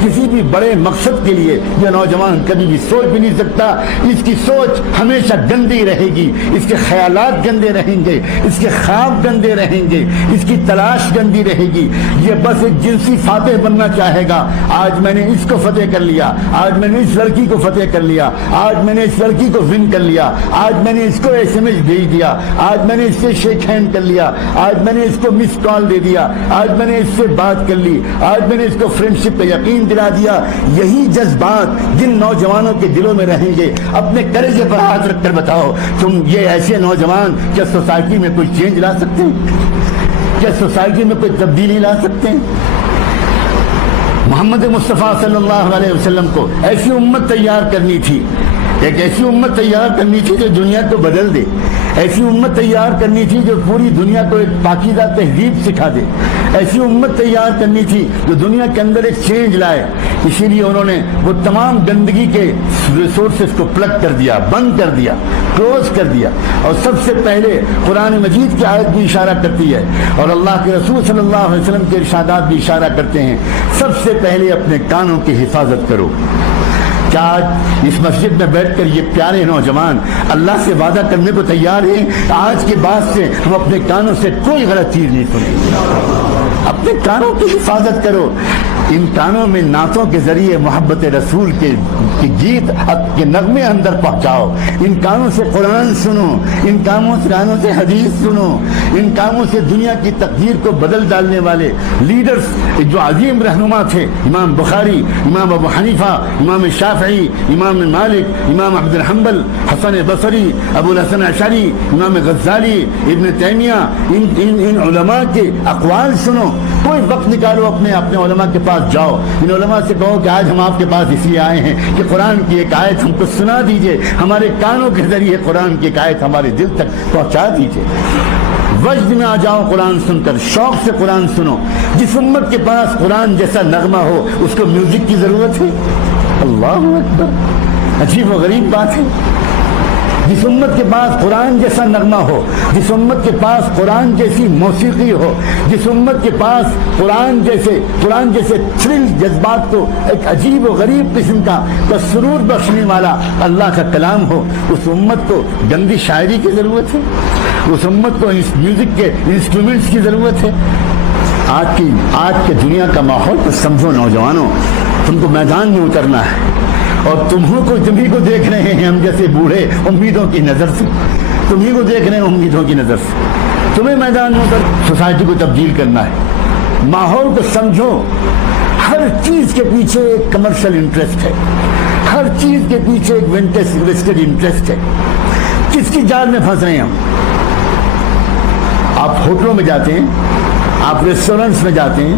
کسی بھی بڑے مقصد کے لیے یہ نوجوان کبھی بھی سوچ بھی نہیں سکتا. اس کی سوچ ہمیشہ گندی رہے گی, اس کے خیالات گندے رہیں گے, اس کے خواب گندے رہیں گے, اس کی تلاش گندی رہے گی. یہ بس ایک جنسی فاتح بننا چاہے گا. آج میں نے اس کو فتح کر لیا, آج میں نے اس لڑکی کو فتح کر لیا, آج میں نے اس لڑکی کو ون کر لیا, آج میں نے اس کو ایس ایم ایس بھیج دیا, آج میں نے اس سے شیک ہینڈ کر لیا, آج میں نے اس کو مس کال دے دیا, آج میں نے اس سے بات کر لی, آج میں نے اس کو فرینڈشپ پہ یقین دلا دیا. یہی جذبات جن نوجوانوں کے دلوں میں رہیں گے, اپنے کلیجے پر ہاتھ رکھ کر بتاؤ, تم یہ ایسے نوجوان کیا سوسائٹی میں کوئی چینج لا سکتے ہیں؟ کیا سوسائٹی میں کوئی تبدیلی لا سکتے ہیں؟ محمد مصطفیٰ صلی اللہ علیہ وسلم کو ایسی امت تیار کرنی تھی, ایک ایسی امت تیار کرنی تھی جو دنیا کو بدل دے, ایسی امت تیار کرنی تھی جو پوری دنیا کو ایک پاکیزہ تہذیب سکھا دے, ایسی امت تیار کرنی تھی جو دنیا کے اندر ایک چینج لائے. اسی لیے انہوں نے وہ تمام گندگی کے ریسورسز کو پلگ کر دیا, بند کر دیا, کلوز کر دیا. اور سب سے پہلے قرآن مجید کی آیت بھی اشارہ کرتی ہے, اور اللہ کے رسول صلی اللہ علیہ وسلم کے ارشادات بھی اشارہ کرتے ہیں, سب سے پہلے اپنے کانوں کی حفاظت کرو. کیا آج اس مسجد میں بیٹھ کر یہ پیارے نوجوان اللہ سے وعدہ کرنے کو تیار ہیں, آج کے بعد سے ہم اپنے کانوں سے کوئی غلط چیز نہیں سنیں؟ اپنے کانوں کی حفاظت کرو. ان کانوں میں نعتوں کے ذریعے محبت رسول کے گیت کے نغمے اندر پہنچاؤ. ان کانوں سے قرآن سنو, ان کانوں سے حدیث سنو, ان کانوں سے دنیا کی تقدیر کو بدل ڈالنے والے لیڈرز جو عظیم رہنما تھے, امام بخاری, امام ابو حنیفہ, امام شافعی, امام مالک, امام احمد بن حنبل, حسن بصری, ابو الحسن اشعری, امام غزالی, ابن تیمیہ, ان علماء کے اقوال سنو. کوئی وقت نکالو, اپنے علماء کے پاس جاؤ, ان علماء سے کہو کہ آج ہم آپ کے پاس اس لیے آئے ہیں کہ قرآن کی ایک آیت ہم کو سنا دیجئے, ہمارے کانوں کے ذریعے قرآن کی ایک آیت ہمارے دل تک پہنچا دیجئے. وجد میں آ جاؤ قرآن سن کر, شوق سے قرآن سنو. جس امت کے پاس قرآن جیسا نغمہ ہو اس کو میوزک کی ضرورت ہے؟ اللہ اکبر, عجیب و غریب بات ہے. جس امت کے پاس قرآن جیسا نغمہ ہو, جس امت کے پاس قرآن جیسی موسیقی ہو, جس امت کے پاس قرآن جیسے تھرل جذبات کو ایک عجیب و غریب قسم کا سرور بخشنے والا اللہ کا کلام ہو, اس امت کو گندی شاعری کی ضرورت ہے, اس امت کو میوزک کے انسٹرومنٹس کی ضرورت ہے. آج کے دنیا کا ماحول تو سمجھو نوجوانوں, تم کو میدان میں اترنا ہے, اور تمہیں کو دیکھ رہے ہیں ہم جیسے بوڑھے امیدوں کی نظر سے, تمہیں کو دیکھ رہے ہیں امیدوں کی نظر سے. تمہیں میدان میں اتر سوسائٹی کو تبدیل کرنا ہے. ماحول کو سمجھو, ہر چیز کے پیچھے ایک کمرشل انٹرسٹ ہے, ہر چیز کے پیچھے ایک ویسٹڈ انٹرسٹ ہے. کس کی جال میں پھنس رہے ہیں ہم؟ آپ ہوٹلوں میں جاتے ہیں, آپ ریسٹورینٹس میں جاتے ہیں,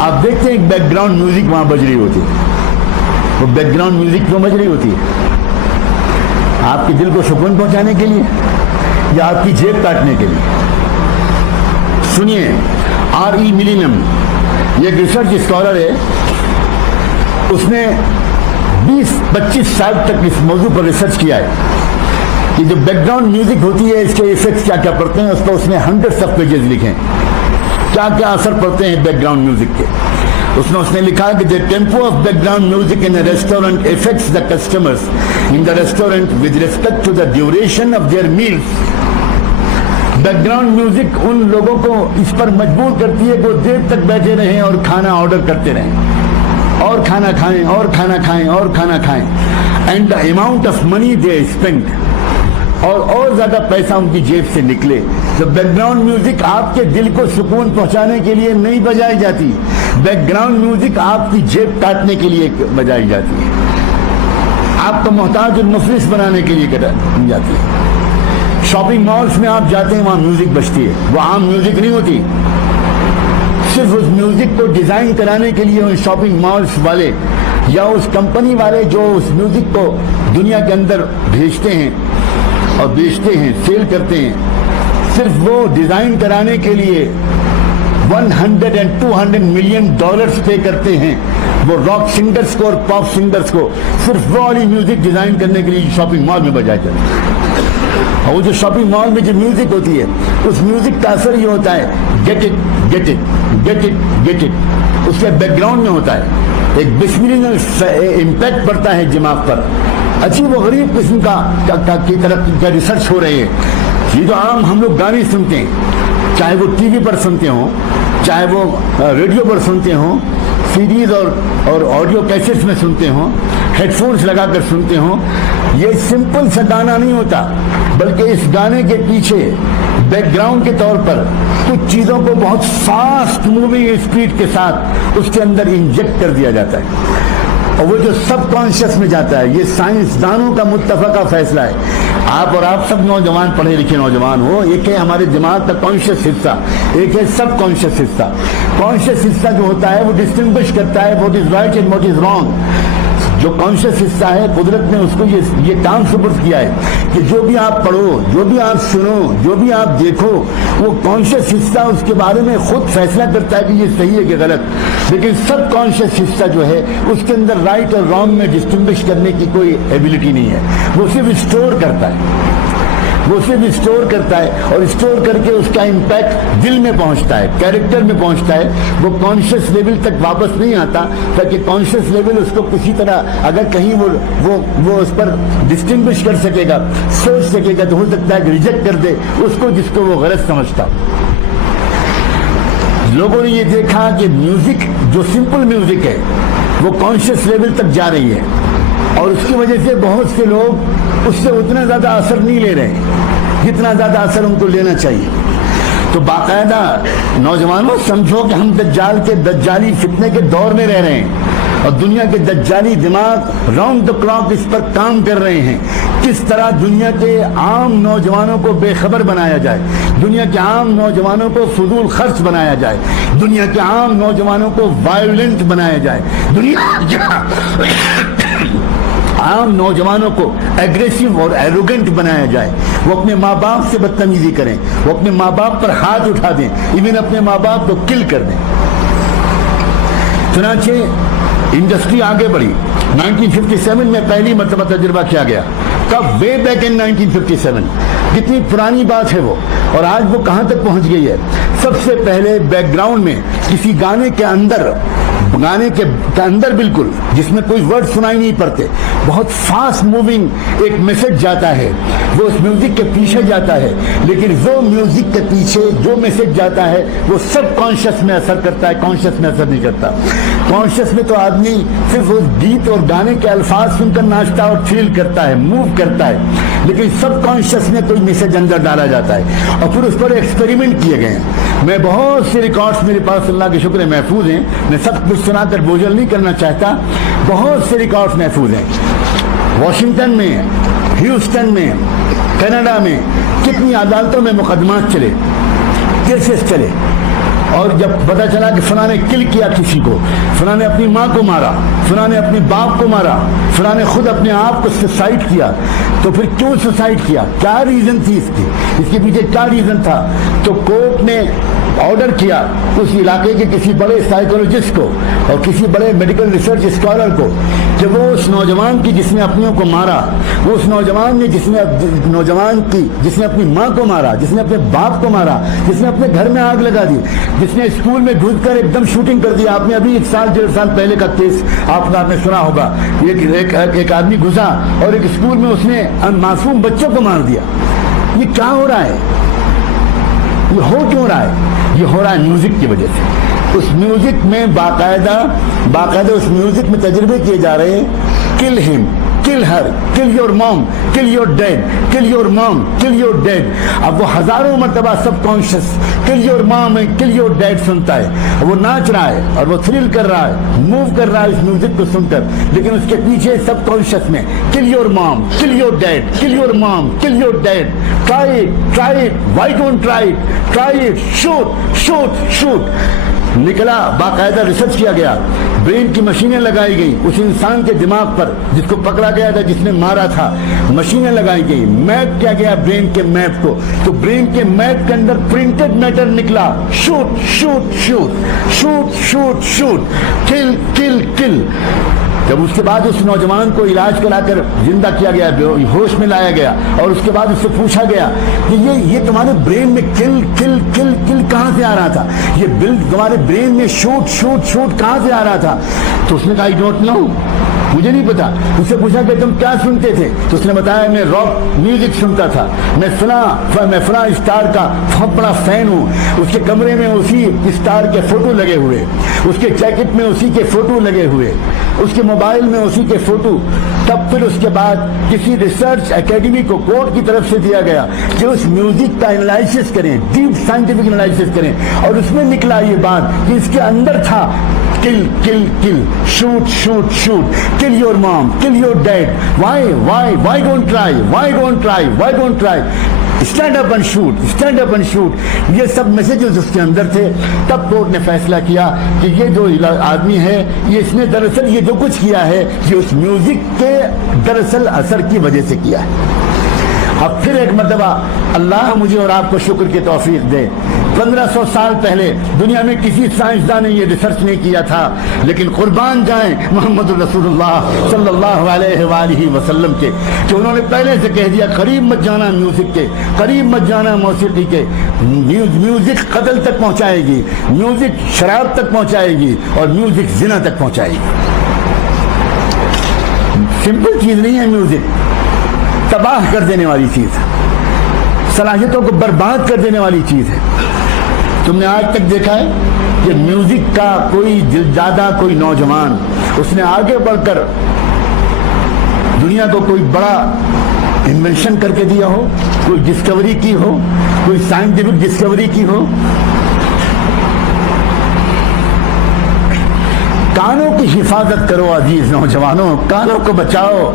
آپ دیکھتے ہیں ایک بیک گراؤنڈ میوزک وہاں بج رہی ہوتی ہے. وہ بیک گراؤنڈ میوزک کیوں بج رہی ہوتی ہے؟ آپ کے دل کو سکون پہنچانے کے لیے یا آپ کی جیب کاٹنے کے لیے؟ سنیے, R.E. ملینم یہ ایک ریسرچ اسکالر ہے, اس نے 20-25 سال تک اس موضوع پر ریسرچ کیا ہے کہ جو بیک گراؤنڈ میوزک ہوتی ہے اس کے ایفیکٹس کیا کیا پڑتے ہیں. اس نے ہنڈریڈس آف پیجز لکھے ہیں کیا کیا اثر پڑتے ہیں بیک گراؤنڈ میوزک کے. اس نے لکھا کہ the tempo of background music in a restaurant affects the customers in the restaurant with respect to the duration of their meals. Back ground music ان لوگوں کو اس پر مجبور کرتی ہے کہ وہ دیر تک بیٹھے رہیں اور کھانا آرڈر کرتے رہیں, اور کھانا کھائیں, اور کھانا کھائیں, اور کھانا کھائیں. and the amount of money they spend, اور زیادہ پیسہ ان کی جیب سے نکلے. تو بیک گراؤنڈ میوزک آپ کے دل کو سکون پہنچانے کے لیے نہیں بجائی جاتی, بیک گراؤنڈ میوزک آپ کی جیب کاٹنے کے لیے بجائی جاتی ہے, آپ کو محتاج المفلس بنانے کے لیے جاتی ہے. شاپنگ مالز میں آپ جاتے ہیں, وہاں میوزک بجتی ہے, وہ عام میوزک نہیں ہوتی. صرف اس میوزک کو ڈیزائن کرانے کے لیے ان شاپنگ مالز والے یا اس کمپنی والے جو اس میوزک کو دنیا کے اندر بھیجتے ہیں اور بیچتے ہیں, سیل کرتے ہیں, صرف وہ ڈیزائن کرانے کے لیے $100 and $200 million پے کرتے ہیں وہ راک سنگرز کو اور پاپ سنگرز کو, صرف وہ والی میوزک ڈیزائن کرنے کے لیے شاپنگ مال میں بجایا جاتا ہے. اور وہ جو شاپنگ مال میں جو میوزک ہوتی ہے, اس میوزک کا اثر یہ ہوتا ہے, get it get it get it get it. اس کے بیک گراؤنڈ میں ہوتا ہے، ایک بسملینل امپیکٹ پڑتا ہے دماغ پر، عجیب و غریب قسم کی طرف کا ریسرچ ہو رہی ہے۔ یہ جو عام ہم لوگ گانے سنتے ہیں، چاہے وہ ٹی وی پر سنتے ہوں، چاہے وہ ریڈیو پر سنتے ہوں، سی ڈیز اور آڈیو کیسٹس میں سنتے ہوں، ہیڈ فونس لگا کر سنتے ہوں، یہ سمپل سا گانا نہیں ہوتا، بلکہ اس گانے کے پیچھے بیک گراؤنڈ کے طور پر کچھ چیزوں کو بہت فاسٹ موونگ اسپیڈ کے ساتھ اس کے اندر انجیکٹ کر دیا جاتا ہے، اور وہ جو سب کانشیس میں جاتا ہے۔ یہ سائنسدانوں کا متفقہ فیصلہ ہے۔ آپ سب نوجوان، پڑھے لکھے نوجوان ہو، ایک ہے ہمارے دماغ کا کانشیس حصہ، ایک ہے سب کانشیس حصہ۔ کانشیس حصہ جو ہوتا ہے وہ ڈسٹنگوش کرتا ہے what is right and what is wrong. جو کانشیس حصہ ہے، قدرت نے اس کو یہ کام سپرد کیا ہے کہ جو بھی آپ پڑھو، جو بھی آپ سنو، جو بھی آپ دیکھو، وہ کانشیس حصہ اس کے بارے میں خود فیصلہ کرتا ہے کہ یہ صحیح ہے کہ غلط، لیکن سب کانشیس حصہ جو ہے اس کے اندر رائٹ اور رانگ میں ڈسٹنگوش کرنے کی کوئی ایبلٹی نہیں ہے، وہ صرف اسٹور کرتا ہے، وہ صرف اسٹور کرتا ہے، اور اسٹور کر کے اس کا امپیکٹ دل میں پہنچتا ہے، کیریکٹر میں پہنچتا ہے، وہ کانشیس لیول تک واپس نہیں آتا، تاکہ کانشیس لیول اس کو کسی طرح اگر کہیں وہ اس پر ڈسٹنگوش کر سکے گا، سوچ سکے گا، تو ہو سکتا ہے کہ ریجیکٹ کر دے اس کو جس کو وہ غلط سمجھتا۔ لوگوں نے یہ دیکھا کہ میوزک جو سمپل میوزک ہے وہ کانشیس لیول تک جا رہی ہے، اور اس کی وجہ سے بہت سے لوگ اس سے اتنا زیادہ اثر نہیں لے رہے جتنا زیادہ اثر ان کو لینا چاہیے۔ تو باقاعدہ نوجوانوں سمجھو کہ ہم دجال کے دجالی فتنے کے دور میں رہ رہے ہیں، اور دنیا کے دجالی دماغ راؤنڈ دا کلاک اس پر کام کر رہے ہیں، کس طرح دنیا کے عام نوجوانوں کو بے خبر بنایا جائے، دنیا کے عام نوجوانوں کو فضول خرچ بنایا جائے، دنیا کے عام نوجوانوں کو وائلنٹ بنایا جائے، دنیا کے عام نوجوانوں کو ایگریسو اور ایروگنٹ بنایا جائے، وہ اپنے ماں باپ سے بدتمیزی کریں، وہ اپنے ماں باپ پر ہاتھ اٹھا دیں، ایون اپنے ماں باپ کو کل کر دیں۔ چنانچہ انڈسٹری آگے بڑھی، 1957 میں پہلی مرتبہ تجربہ کیا گیا، کب؟ وے بیک ان 1957، کتنی پرانی بات ہے وہ، اور آج وہ کہاں تک پہنچ گئی ہے۔ سب سے پہلے بیک گراؤنڈ میں کسی گانے کے اندر بالکل جس میں کوئی ورڈ سنائی نہیں پڑتے، بہت فاسٹ موونگ ایک میسج جاتا ہے، وہ اس میوزک کے پیچھے جاتا ہے، لیکن وہ میوزک کے پیچھے جو میسج جاتا ہے وہ سب کانشیس میں اثر کرتا ہے، کانشیس میں اثر نہیں کرتا۔ کانشیس میں تو آدمی صرف اس گیت اور گانے کے الفاظ سن کر ناچتا اور فیل کرتا ہے، موو کرتا ہے، لیکن سب کانشیس میں کوئی میسج اندر ڈالا جاتا ہے، اور پھر اس پر ایکسپیریمنٹ کیے گئے ہیں۔ میں بہت سے ریکارڈز میرے پاس اللہ کے شکر ہے محفوظ ہیں، میں سب کچھ سنا کر بوجھل نہیں کرنا چاہتا، بہت سے ریکارڈز محفوظ ہیں۔ واشنگٹن میں، ہیوسٹن میں، کینیڈا میں کتنی عدالتوں میں مقدمات چلے، کیسز چلے، اور جب پتہ چلا کہ فلاں نے کل کیا کسی کو، فلاں نے اپنی ماں کو مارا، فلاں نے اپنے باپ کو مارا، فلاں نے خود اپنے آپ کو سوسائڈ کیا، تو پھر کیوں سوسائڈ کیا، کیا ریزن تھی اس کے پیچھے کیا ریزن تھا؟ تو کورٹ نے آرڈر کیا اس علاقے کے کسی بڑے سائیکولوجسٹ کو اور کسی بڑے میڈیکل ریسرچ اسکالر کو کہ وہ اس نوجوان کی جس نے اپنیوں کو مارا، وہ اس نوجوان نے جس نے اپنی ماں کو مارا، جس نے اپنے باپ کو مارا، جس نے اپنے گھر میں آگ لگا دی، جس نے اسکول میں گھس کر ایک دم شوٹنگ کر دیا۔ آپ نے ابھی 1.5 سال پہلے کا کیس آپ نے سنا ہوگا، ایک آدمی گھسا اور ایک اسکول میں اس نے معصوم بچوں کو مار دیا۔ یہ کیا ہو رہا ہے؟ یہ ہو کیوں رہا ہے؟ یہ ہو رہا ہے میوزک کی وجہ سے۔ اس میوزک میں باقاعدہ اس میوزک میں تجربے کیے جا رہے ہیں، کل ہم، کل ہر، کل یور موم، کل یور ڈیڈ، کل یور موم، کل یور ڈیڈ۔ اب وہ ہزاروں مرتبہ subconscious kill your mom and kill your dad سنتا ہے، وہ ناچ رہا ہے اور وہ تھرل کر رہا ہے، موو کر رہا ہے اس میوزک کو سن کر، لیکن اس کے پیچھے سب کانشیس میں کل یور موم، کل یور ڈیڈ، کل یور موم، کل your dad, try it, why don't try it, shoot نکلا۔ باقاعدہ ریسرچ کیا گیا، برین کی مشینیں لگائی گئی اس انسان کے دماغ پر جس کو پکڑا گیا تھا، جس نے مارا تھا، مشینیں لگائی گئی، میپ کیا گیا برین کے میپ کو، تو برین کے میپ کے اندر پرنٹڈ میٹر نکلا، شوٹ، کل، جب اس کے بعد اس نوجوان کو علاج کرا کر زندہ کیا گیا، ہوش میں لایا گیا، اور اس کے بعد اس سے پوچھا گیا کہ یہ تمہارے برین میں کل کل کل کل کہاں سے آ رہا تھا، یہ بل تمہارے برین میں شوٹ شوٹ شوٹ کہاں سے آ رہا تھا؟ تو اس نے کہا آئی ڈونٹ نو، مجھے نہیں پتا۔ اس سے پوچھا کہ تم کیا سنتے تھے؟ تو اس نے بتایا میں راک میوزک سنتا تھا، میں فلاں اسٹار کا بہت بڑا فین ہوں۔ اس کے کمرے میں اسی اسٹار کے فوٹو لگے ہوئے، اس کے جیکٹ میں اسی کے فوٹو لگے ہوئے، اس کے موبائل میں اسی کے فوٹو۔ تب پھر اس کے بعد کسی ریسرچ اکیڈمی کو کورٹ کی طرف سے دیا گیا کہ اس میوزک کا انالائسس کریں، ڈیپ سائنٹیفک انالائسس کریں، اور اس میں نکلا یہ بات کہ اس کے اندر تھا kill kill kill shoot shoot shoot kill your mom kill your dad why don't try stand up and shoot یہ سب میسیجز اس کے اندر تھے۔ تب کورٹ نے فیصلہ کیا کہ یہ جو آدمی ہے یہ اس نے دراصل یہ جو کچھ کیا ہے یہ اس میوزک کے دراصل اثر کی وجہ سے کیا ہے۔ اب پھر ایک مرتبہ اللہ مجھے اور آپ کو شکر کی توفیق دے، 1500 سال پہلے دنیا میں کسی سائنسدان نے یہ ریسرچ نہیں کیا تھا، لیکن قربان جائیں محمد رسول اللہ صلی اللہ علیہ وآلہ وسلم کے کہ انہوں نے پہلے سے کہہ دیا قریب مت جانا میوزک کے، قریب مت جانا موسیقی کے۔ میوزک قتل تک پہنچائے گی، میوزک شراب تک پہنچائے گی، اور میوزک زنا تک پہنچائے گی۔ سمپل چیز نہیں ہے میوزک، تباہ کر دینے والی چیز ہے، صلاحیتوں کو برباد کر دینے والی چیز ہے۔ تم نے آج تک دیکھا ہے کہ میوزک کا کوئی دلدادہ، کوئی نوجوان اس نے آگے بڑھ کر دنیا کو کوئی بڑا انوینشن کر کے دیا ہو، کوئی ڈسکوری کی ہو، کوئی سائنٹیفک ڈسکوری کی ہو؟ کانوں کی حفاظت کرو عزیز نوجوانوں، کانوں کو بچاؤ،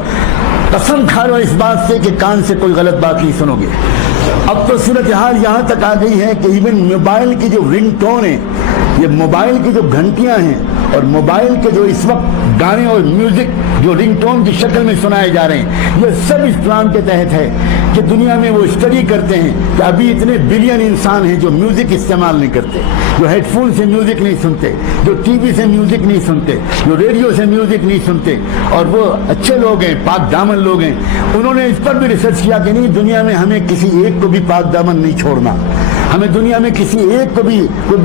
قسم کھا لو اس بات سے کہ کان سے کوئی غلط بات نہیں سنو گے۔ اب تو صورتحال یہاں تک آ گئی ہے کہ ایون موبائل کی جو رنگ ٹون ہے، یہ موبائل کی جو گھنٹیاں ہیں، اور موبائل کے جو اس وقت گانے اور میوزک جو رنگ ٹون کی شکل میں سنائے جا رہے ہیں، یہ سب اس پلان کے تحت ہے کہ دنیا میں وہ اسٹڈی کرتے ہیں کہ ابھی اتنے بلین انسان ہیں جو میوزک استعمال نہیں کرتے، جو ہیڈ فون سے میوزک نہیں سنتے، جو ٹی وی سے میوزک نہیں سنتے، جو ریڈیو سے میوزک نہیں سنتے، اور وہ اچھے لوگ ہیں، پاک دامن لوگ ہیں۔ انہوں نے اس پر بھی ریسرچ کیا کہ نہیں، دنیا میں ہمیں کسی ایک کو بھی پاک دامن نہیں چھوڑنا، ہمیں دنیا میں کسی ایک کو بھی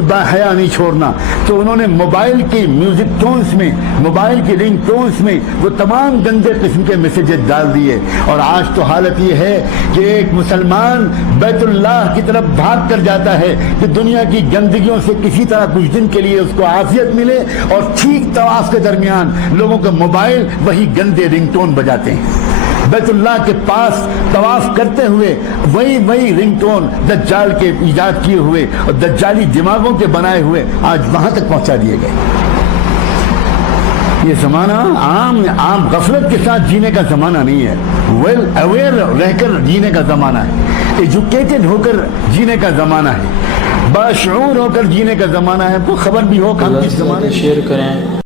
باحیا نہیں چھوڑنا۔ تو انہوں نے موبائل کی میوزک ٹونز میں، موبائل کی رنگ ٹونز میں وہ تمام گندے قسم کے میسیجز ڈال دیے، اور آج تو حالت یہ ہے کہ ایک مسلمان بیت اللہ کی طرف بھاگ کر جاتا ہے کہ دنیا کی گندگیوں سے کسی طرح کچھ دن کے لیے اس کو عافیت ملے، اور ٹھیک طواف کے درمیان لوگوں کا موبائل وہی گندے رنگ ٹون بجاتے ہیں۔ بیت اللہ کے پاس طواف کرتے ہوئے وہی رنگ ٹون دجال کے ایجاد کیے ہوئے اور دجالی دماغوں کے بنائے ہوئے آج وہاں تک پہنچا دیے گئے۔ یہ زمانہ عام غفلت کے ساتھ جینے کا زمانہ نہیں ہے، ویل اویئر رہ کر جینے کا زمانہ ہے، ایجوکیٹڈ ہو کر جینے کا زمانہ ہے، باشعور ہو کر جینے کا زمانہ ہے۔ وہ خبر بھی ہو کہ ہم کس زمانے شیئر کریں۔